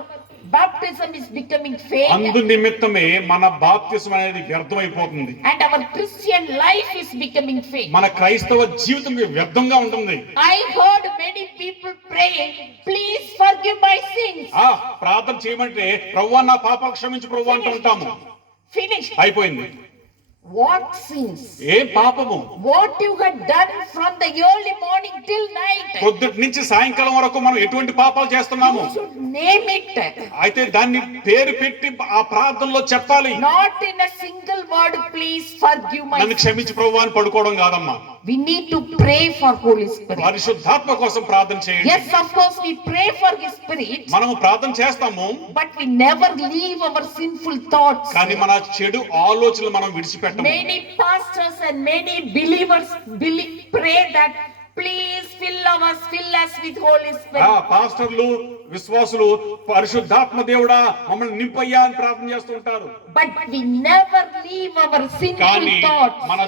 baptism is becoming fake అందు నిమిత్తమే మన బాప్తిసం అనేది వ్యర్థమైపోతుంది. and our Christian life is becoming fake. మన క్రైస్తవ జీవితం వ్యర్థంగా ఉంటుంది. I heard many people praying, please forgive my sins. ప్రార్థన చేయమంటే ప్రభువా నా పాపాలు క్షమించు ప్రభువా అంటూ ఉంటాము. Finished. అయిపోయింది. What sins? ఏ పాపము? What you had done from the early morning till night? పొద్దుటి నుంచి సాయంకాలం వరకు మనం ఎటువంటి పాపాలు చేస్తున్నాము? You should name it. అయితే దాన్ని పేరు పెట్టి ఆ ప్రార్థనలో చెప్పాలి. Not in a single word, please forgive my నన్ను sins. క్షమించు ప్రభువా అని పడుకోవడం కాదమ్మా. We need to pray for Holy Spirit. పరిశుద్ధాత్మ కోసం ప్రార్థన చేయండి. Yes, of course we pray for His Spirit, మనము ప్రార్థన చేస్తాము, but we never leave our sinful thoughts. కానీ మన చెడు ఆలోచనలు మనం విడిచిపెట్టము. Many pastors and many believers pray that please fill us with Holy Spirit. పాస్టర్లు విశ్వాసులు పరిశుద్ధాత్మ దేవుడా మమ్మల్ని నింపయ్యా అని ప్రార్థన చేస్తూ ఉంటారు. But we never leave our sinful కానీ thoughts. మన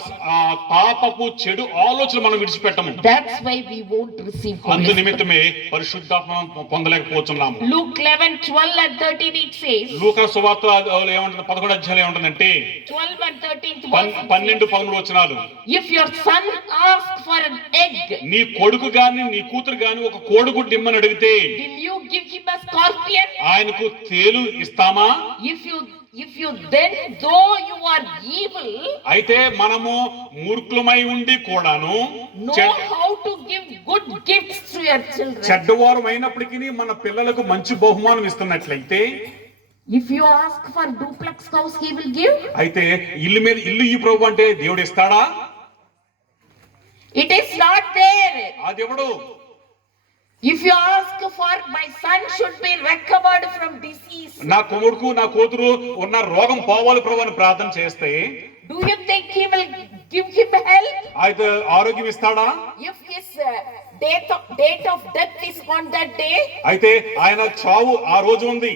పాపపు చెడు ఆలోచనలు మనం విడిచిపెట్టము. That's why we won't receive Holy అందు Spirit. నిమిత్తమే పరిశుద్ధాత్మ పొందలేకపోతున్నాము. Luke 11, 12 and 13 it says. లూకా సువార్త ఏమంటుంది? 11వ అధ్యాయం ఏమంటుందంటే 12 and 13. 12, 13 వచనాలు. If your son asks for an egg, నీ కొడుకు గాని నీ కూతురు గాని ఒక కోడిగుడ్డు ఇమ్మని అడిగితే will you give him a scorpion? ఆయనకు తేలు ఇస్తామా? If you then, though you are evil, అయితే మనము మూర్ఖులమై ఉండి కూడాను know how to give good gifts to your children. చెడ్డవారం అయినప్పటికీ మన పిల్లలకు మంచి బహుమానం ఇస్తున్నట్లయితే, If you ask for duplex house, he will give. అయితే ఇల్లు మీద ఇల్లు ఈ ప్రభు అంటే దేవుడు ఇస్తాడా? It is not there. ఆ దేవుడు. If you ask for my son should be recovered from disease, నా కొడుకు నా కూతురు ఉన్న రోగం పోవాలి ప్రభు అని ప్రార్థన చేస్తే, do you think he will give him help? అయితే ఆరోగ్యం ఇస్తాడా? If his date of death is on that day. అయితే ఆయన చావు ఆ రోజు ఉంది.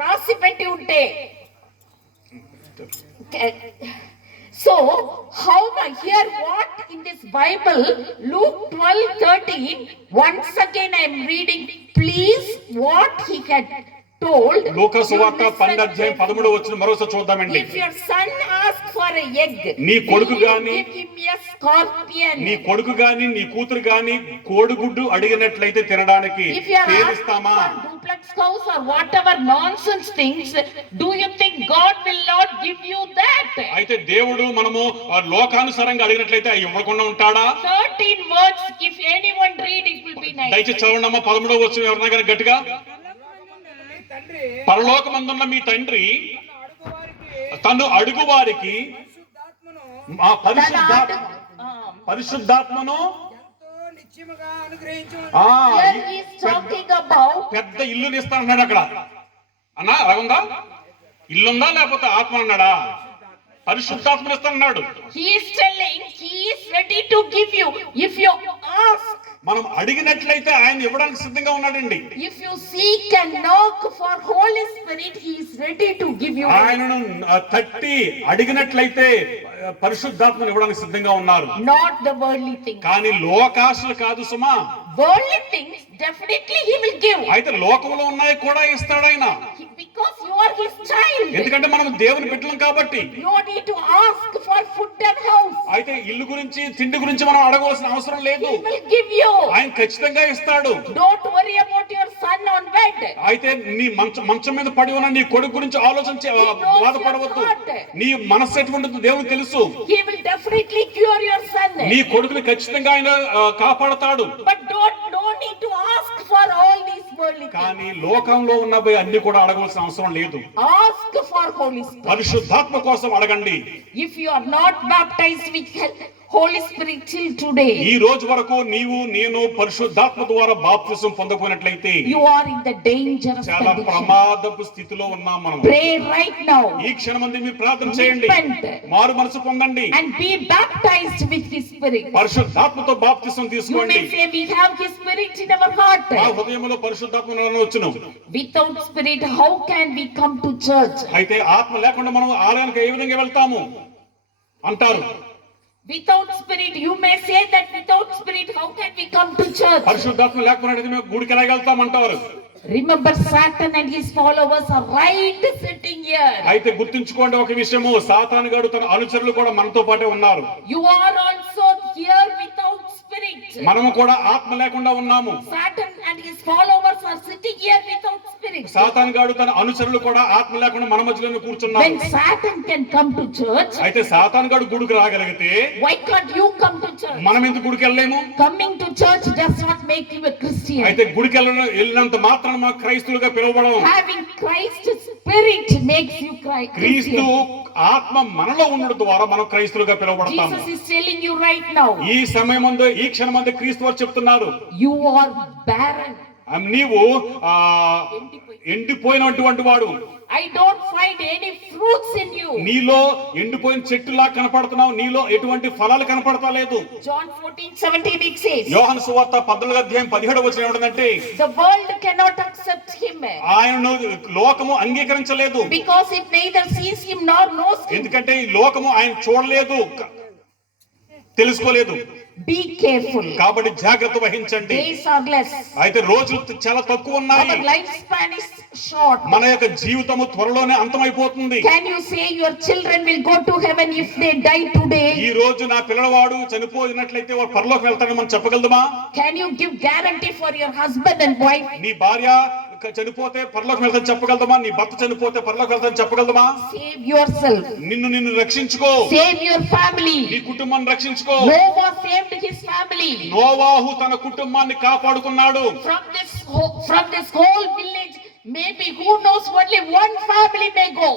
రాసి పెట్టి ఉంటే. So how here what in this Bible, Luke 12:13, once again I am reading, please what he had told. లూకా సువార్త 12:13 మరోసారి చూద్దామండి. If your son asks for a egg, నీ కొడుకు గాని, give him a scorpion. నీ కొడుకు గాని నీ కూతురు గాని కోడిగుడ్డు అడిగినట్లయితే తినడానికి If you are తేలిస్తామా? asking for duplex cows or whatever nonsense things, do you think God will not give you that? అయితే దేవుడు మనము లోకానుసారంగా అడిగినట్లయితే ఇవ్వకుండా ఉంటాడా? 13 words, if anyone read it will be nice. దయచేసి చదవండి అమ్మా 13వ వచనం ఎవరైనా గాని గట్టిగా. పరలోకమందున్న మీ తండ్రి తను అడుగు వారికి పరిశుద్ధాత్మను పెద్ద ఇల్లుని ఇస్తానన్నాడు అక్కడ. అన్నా అలాగుందా? ఇల్లుందా లేకపోతే ఆత్మ అన్నాడా? పరిశుద్ధాత్మను ఇస్తానన్నాడు. He is telling he is ready to give you if you ask. మనం అడిగినట్లయితే ఆయన ఇవ్వడానికి సిద్ధంగా ఉన్నాడండి. If you seek and knock for Holy Spirit, he is ready to give you. ఆయనను తట్టి అడిగినట్లయితే పరిశుద్ధాత్మను ఇవ్వడానికి సిద్ధంగా ఉన్నారు. Not the worldly things. కానీ లోకాశలు కాదు సుమా. Worldly things definitely he will give. అయితే లోకంలో ఉన్నాయి కూడా ఇస్తాడు ఆయన. Because you are his child. ఎందుకంటే మనం దేవుని బిడ్డలం కాబట్టి. You need to ask for food and house. అయితే ఇల్లు గురించి తిండి గురించి మనం అడగవలసిన అవసరం లేదు. He will give you. ఆయన ఖచ్చితంగా ఇస్తాడు. Don't worry about your son on bed. అయితే నీ మంచం మీద పడి ఉన్న నీ కొడుకు గురించి ఆలోచించి బాధపడవద్దు. నీ మనస్సు ఎటువంటిదో దేవునికి తెలుసు. He will definitely cure your son. నీ కొడుకుని ఖచ్చితంగా ఆయన కాపాడతాడు. But no need to ask for all these worldly things. కానీ లోకంలో ఉన్నవి అన్ని కూడా అడగవలసిన అవసరం లేదు. Ask for Holy Spirit. పరిశుద్ధాత్మ కోసం అడగండి. If you are not baptized with Holy Spirit till today, ఈ రోజు వరకు నీవు నేను పరిశుద్ధాత్మ ద్వారా బాప్తిసం పొందకపోయినట్లయితే you are in the dangerous చాలా condition. ప్రమాదపు స్థితిలో ఉన్నాం మనం. Pray right now. ఈ క్షణమందు మీరు ప్రార్థన చేయండి. Repent. మారు మనసు పొందండి. And be baptized with His Spirit. పరిశుద్ధాత్మతో బాప్తిసం You తీసుకోండి. may say we have His Spirit in our heart. మా హృదయంలో పరిశుద్ధాత్మ వచ్చును. Without Spirit, how can we come to church? అయితే ఆత్మ లేకుండా మనం ఆలయానికి ఏ విధంగా వెళ్తాము అంటారు. Without Spirit, you may say that without Spirit, how can we come to church? పరిశుద్ధాత్మ లేకపోతే మేము గుడికి ఎలా వెళ్తాం అంటారు. Remember, Satan and his followers are right sitting here. అయితే గుర్తుంచుకోండి ఒక విషయము, సాతాను గాడు తన అనుచరులు కూడా మనతో పాటే ఉన్నారు. You are also here without Spirit. మనము కూడా ఆత్మ లేకుండా ఉన్నాము. Satan and his followers are sitting here without Spirit. సాతాను గాడు తన అనుచరులు కూడా ఆత్మ లేకుండా మన మధ్యలో కూర్చున్నారు. When Satan can come to church, అయితే సాతాను గాడు గుడికి రాగలిగితే why can't you come to church? మనం ఎందుకు గుడికి వెళ్ళలేము? Coming to church does not make you a Christian. అయితే గుడికి వెళ్ళినంత మాత్రాన మనం క్రైస్తవులుగా పిలువబడం. Having Christ's Spirit makes you క్రీస్తు Christian. ఆత్మ మనలో ఉండడం ద్వారా మనం క్రైస్తవులుగా పిలువబడతాము. Jesus is telling you right now, ఈ సమయమందు ఈ క్షణమందు క్రీస్తు వారు చెప్తున్నారు, you are barren. నీవు ఎండిపోయినటువంటి వాడు. I don't find any fruits in you. నీలో ఎండిపోయిన చెట్టులా కనపడుతున్నావు, నీలో ఎటువంటి ఫలాలు కనపడతా లేదు. John 14:17 it says, యోహాను సువార్త 14:17 ఏమంటుందంటే, the world cannot accept him ఆయనను లోకము అంగీకరించలేదు. because it neither sees him nor knows him. ఎందుకంటే ఈ లోకము ఆయన చూడలేదు, తెలుసుకోలేదు. Be careful. కాబట్టి జాగ్రత్త వహించండి. Days are less. అయితే రోజులు చాలా తక్కువ ఉన్నాయి. Our lifespan is short. మన యొక్క జీవితము త్వరలోనే అంతమైపోతుంది. Can you say your children will go to heaven if they die today? ఈ రోజు నా పిల్లవాడు చనిపోయినట్లయితే వాడు పరలోకం వెళ్తాడని మనం చెప్పగలమా? Can you give guarantee for your husband and wife? నీ భార్య చనిపోతే పరలోకం వెళ్తాని చెప్పగలమా? నీ భర్త చనిపోతే పరలోకం వెళ్తాని చెప్పగలమా? Save yourself. నిన్ను రక్షించుకో. Save your family. నీ కుటుంబాన్ని రక్షించుకో. Noah saved his family. నోవాహు తన కుటుంబాన్ని కాపాడుకున్నాడు. From this whole village, maybe who knows, only one family may go.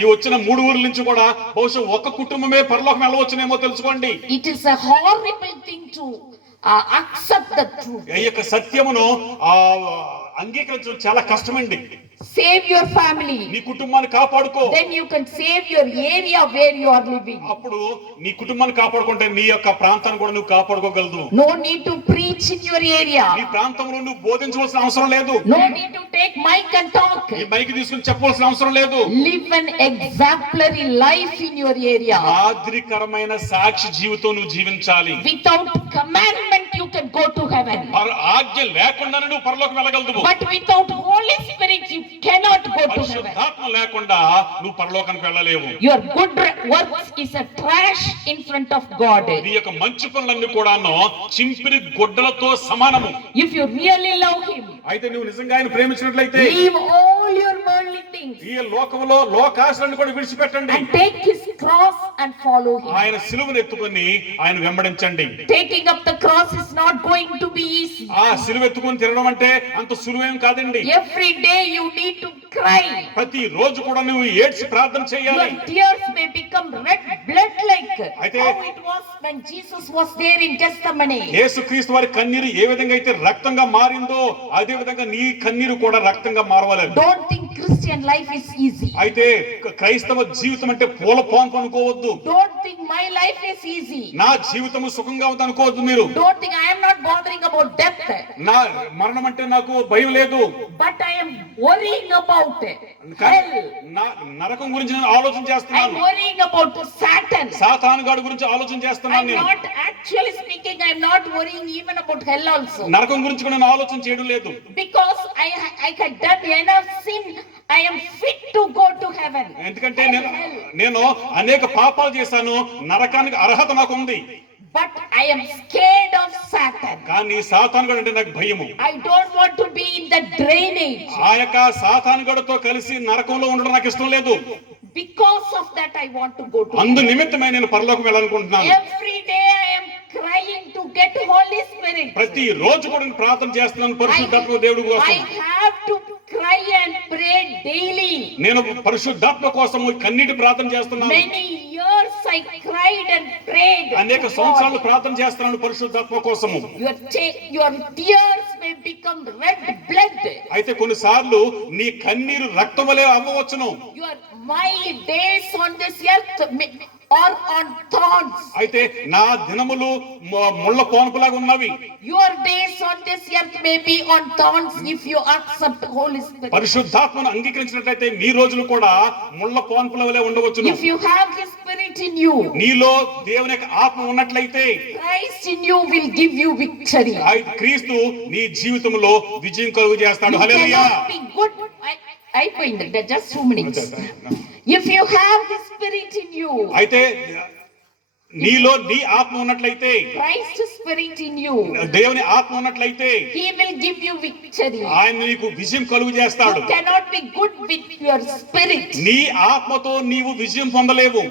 ఈ వచ్చిన 3 ఊర్ల నుంచి కూడా బహుశా ఒక కుటుంబమే పరలోకం వెళ్ళవచ్చునేమో తెలుసుకోండి. It is a horrible thing to accept the truth. ఈ యొక్క సత్యమును అంగీకరించడం చాలా కష్టమండి. save your family. నీ కుటుంబాన్ని కాపాడుకో. Then you can save your area where you are living. అప్పుడు నీ కుటుంబాన్ని కాపాడుకుంటే నీ యొక్క ప్రాంతాన్ని కూడా నువ్వు కాపాడుకోగలదు. No need to preach in your area. నీ ప్రాంతంలో నువ్వు బోధించవలసిన అవసరం లేదు. No need to take mic and talk. ఈ మైక్ తీసుకుని చెప్పవలసిన అవసరం లేదు. Live an exemplary life in your area. మాదిరికరమైన సాక్షి జీవితం నువ్వు జీవించాలి. Without commandment you can go to heaven. ఆజ్ఞ లేకుండానే నువ్వు పరలోకం వెళ్ళగలదు. But without Holy Spirit you cannot go to heaven. పరిశుద్ధాత్మ లేకుండా నువ్వు పరలోకానికి వెళ్ళలేవు. Your good works is a trash in front of God. నీ యొక్క మంచి పనులన్నీ కూడాను చింపిరి గుడ్డలతో సమానము. If you really love him, అయితే నువ్వు నిజంగా ఆయన ప్రేమించినట్లయితే leave all your worldly things ఈ లోకములో లోకాశలను కూడా విడిచిపెట్టండి. and take his cross and follow him. ఆయన సిలువను ఎత్తుకొని ఆయన వెంబడించండి. Taking up the cross is not going to be easy. ఆ సిలువ ఎత్తుకొని తిరగడం అంటే అంత సులువేం కాదండి. Every day you need to cry. ప్రతి రోజు కూడా నువ్వు ఏడ్చి ప్రార్థన చేయాలి. Your tears may become red blood like అయితే- how it was when Jesus was there in Gethsemane. యేసుక్రీస్తు వారి కన్నీరు ఏ విధంగా అయితే రక్తంగా మారిందో అదే విధంగా నీ కన్నీరు కూడా రక్తంగా మారవాలి. Don't think Christian life is easy. అయితే క్రైస్తవ జీవితం అంటే పూల పాన్పు అనుకోవద్దు. Don't think my life is easy. నా జీవితము సుఖంగా ఉంది అనుకోవద్దు మీరు. Don't think I am not bothering about death. నా మరణం అంటే నాకు భయం లేదు. But I am worrying about కానీ hell. నా నరకం గురించి నేను ఆలోచన I am చేస్తున్నాను. worrying about Satan. సాతాను గాడి గురించి ఆలోచన I చేస్తున్నాను am నేను. not actually speaking. I am not worrying even about hell also. నరకం గురించి కూడా నేను ఆలోచన చేయడం లేదు. Because I had done enough sin. I am fit to go to heaven. ఎందుకంటే నేను అనేక పాపాలు చేశాను. నరకానికి అర్హత నాకు ఉంది. But I am scared of Satan. కానీ సాతాను గాడు అంటే నాకు భయము. I don't want to be in the drainage. ఆ యొక్క సాతాను గడుతో కలిసి నరకంలో ఉండడం నాకు ఇష్టం లేదు. Because of that I want to go to అందు heaven. నిమిత్తమే నేను పరలోకం వెళ్ళాలనుకుంటున్నాను. Every day I am crying to get Holy Spirit. ప్రతి రోజు కూడా నేను ప్రార్థన చేస్తున్నాను పరిశుద్ధాత్మ దేవుడి I కోసం. have to cry and pray daily. నేను పరిశుద్ధాత్మ కోసం కన్నీటి ప్రార్థన చేస్తున్నాను. Many years I cried and prayed. అనేక to సంవత్సరాలు God. ప్రార్థన చేస్తున్నాను పరిశుద్ధాత్మ కోసము. Your tears may become red blood. అయితే కొన్నిసార్లు నీ కన్నీరు రక్తం వలె అవ్వవచ్చును. My days on this earth are on thorns. అయితే నా దినములు ముళ్ళ పోనుపులాగా ఉన్నవి. Your days on this earth may be on thorns if you accept Holy Spirit. పరిశుద్ధాత్మను అంగీకరించినట్లయితే మీ రోజులు కూడా ముళ్ళ పోనుపుల వలె ఉండవచ్చును. If you have His Spirit in you, నీలో దేవుని యొక్క ఆత్మ ఉన్నట్లయితే Christ in you will give you victory. క్రీస్తు నీ జీవితంలో విజయం కలుగు చేస్తాడు. You hallelujah. cannot be good. అయిపోయింది just 2 minutes. If you have the Spirit in you, అయితే నీలో నీ ఆత్మ ఉన్నట్లయితే Christ's Spirit in you, దేవుని ఆత్మ ఉన్నట్లయితే He will give you victory. ఆయన నీకు విజయం కలుగు చేస్తాడు. You cannot be good with your spirit. నీ ఆత్మతో నీవు విజయం పొందలేవు.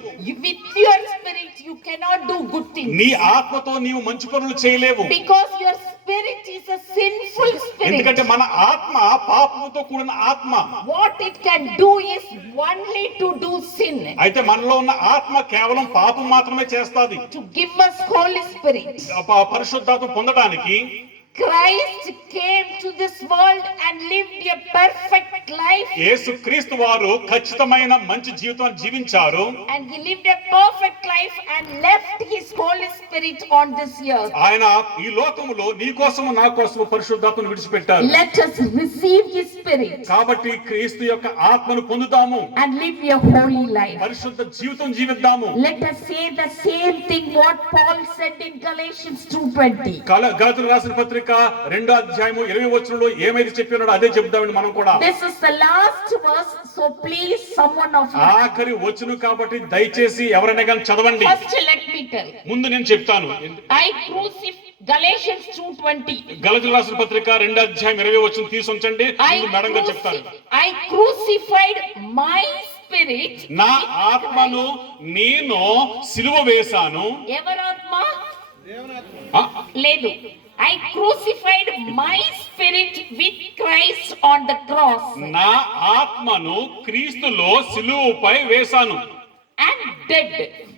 With your spirit you cannot do good things. నీ ఆత్మతో నీవు మంచి పనులు చేయలేవు. Because your spirit is a sinful spirit. ఎందుకంటే మన ఆత్మ పాపముతో కూడిన ఆత్మ. What it can do is only to do sin. అయితే మనలో ఉన్న ఆత్మ కేవలం పాపం మాత్రమే చేస్తాది. To give us Holy Spirit. పరిశుద్ధాత్మ పొందడానికి Christ came to this world and lived a perfect life. యేసుక్రీస్తు వారు ఖచ్చితమైన మంచి జీవితాన్ని జీవించారు. And he lived a perfect life and left his Holy Spirit on this earth. ఆయన ఈ లోకములో నీ కోసము నా కోసము పరిశుద్ధాత్మను విడిచిపెట్టారు. Let us receive his spirit కాబట్టి క్రీస్తు యొక్క ఆత్మను పొందుతాము. and live a holy life. పరిశుద్ధ జీవితం జీవిద్దాము. Let us say the same thing what Paul said in Galatians 2:20. గలతీయులకు రాసిన పత్రిక 2వ అధ్యాయము 20వ వచనంలో ఏమైతే చెప్పినాడో అదే చెప్తామండి మనం కూడా. This is the last verse, so please someone of you. ఆఖరి వచనం కాబట్టి దయచేసి ఎవరైనా కానీ చదవండి. First let me tell. ముందు నేను చెప్తాను. Galatians 2:20. గలతీయులకు రాసిన పత్రిక 2వ అధ్యాయం 20వ వచనం తీసి ఉంచండి. ముందు మేడంగా చెప్తాను. I crucified my spirit. నా ఆత్మను నేను సిలువ వేశాను. ఎవరాత్మ? లేదు. I crucified my spirit with Christ on the cross. నా ఆత్మను క్రీస్తులో సిలువపై వేశాను. And dead.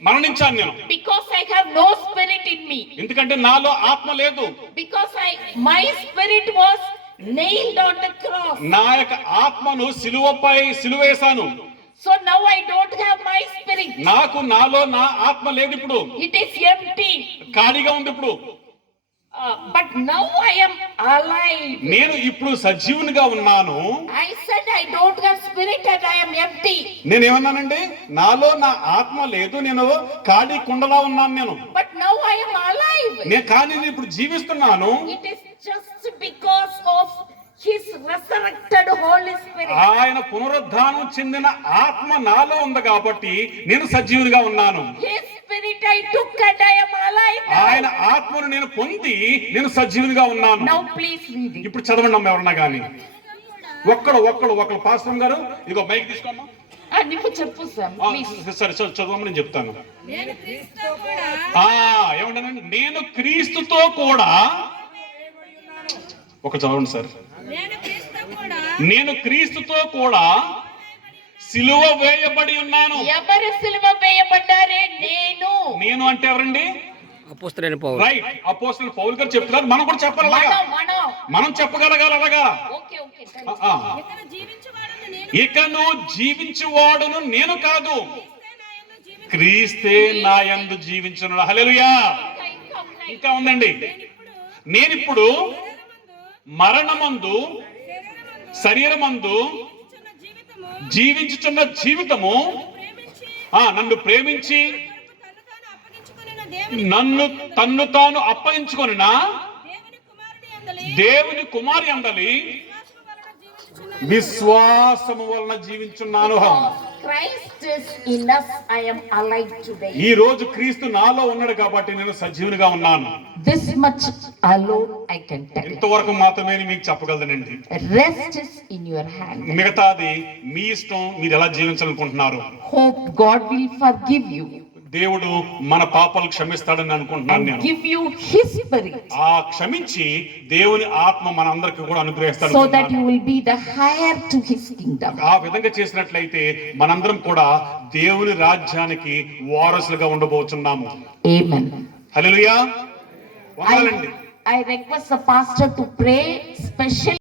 మరణించాను నేను. Because I have no spirit in me. ఎందుకంటే నాలో ఆత్మ లేదు. Because my spirit was nailed on the cross. నా యొక్క ఆత్మను సిలువపై సిలువేశాను. So now I don't have my spirit. నాలో నా ఆత్మ లేదు ఇప్పుడు, It is empty. ఖాళీగా ఉంది ఇప్పుడు. But now I am alive. నేను ఇప్పుడు సజీవునిగా ఉన్నాను. I said I don't have spirit and I am empty. నేనేమన్నానండి, నాలో నా ఆత్మ లేదు, నేను ఖాళీ కుండలా ఉన్నాను నేను. But now I am alive. కానీ నేను ఇప్పుడు జీవిస్తున్నాను. It is just because of His resurrected Holy Spirit. ఆయన పునరుద్ధానం చెందిన ఆత్మ నాలో ఉంది కాబట్టి నేను సజీవునిగా ఉన్నాను. His spirit I took and I am alive. ఆయన ఆత్మను నేను పొంది నేను సజీవునిగా ఉన్నాను. Now please read it. ఇప్పుడు చదవండి అమ్మ ఎవరన్నా కానీ. ఒక్కడు పాస్టర్ గారు ఇదిగో మైక్ తీసుకోమ్మా. నువ్వు చెప్పు సార్ ప్లీజ్. సరే చదవమని నేను చెప్తాను. ఏమంటానండి, నేను క్రీస్తుతో కూడా ఒక చదవండి సార్. నేను క్రీస్తుతో కూడా సిలువ వేయబడి ఉన్నాను. ఎవరు సిలువ వేయబడ్డారే? నేను అంటే ఎవరండి? అపోస్తలుడైన పౌలు. రైట్, అపోస్తలుడు పౌలు గారు చెప్తున్నారు, మనం కూడా చెప్పాలి అలాగా. మనం చెప్పగలగాలి అలాగా. ఇకను జీవించువాడును నేను కాదు, క్రీస్తే నా యందు జీవించును. హల్లెలూయా. ఇంకా ఉందండి, నేనిప్పుడు మరణమందు శరీరమందు జీవించుచున్న జీవితము నన్ను ప్రేమించి నన్ను తన్ను తాను అప్పగించుకొనిన దేవుని కుమారి అందలి విశ్వాసము వలన జీవించున్నాను. Christ is in us, I am alive today. ఈ రోజు క్రీస్తు నాలో ఉన్నాడు కాబట్టి నేను సజీవునిగా ఉన్నాను. This much alone I can tell. ఇంతవరకు మాత్రమే మీకు చెప్పగలనండి. Rest is in your hand. మిగతాది మీ ఇష్టం, మీరు ఎలా జీవించాలనుకుంటున్నారు. Hope God will forgive you. దేవుడు మన పాపాలు క్షమిస్తాడని అనుకుంటున్నాను నేను. Give you His Spirit. క్షమించి దేవుని ఆత్మ మనందరికీ కూడా అనుగ్రహిస్తాడు. So that you will be the heir to His kingdom. ఆ విధంగా చేసినట్లయితే మనందరం కూడా దేవుని రాజ్యానికి వారసులుగా ఉండబోతున్నాము. Amen. హల్లెలూయా. వందనాలండి. I request the pastor to pray special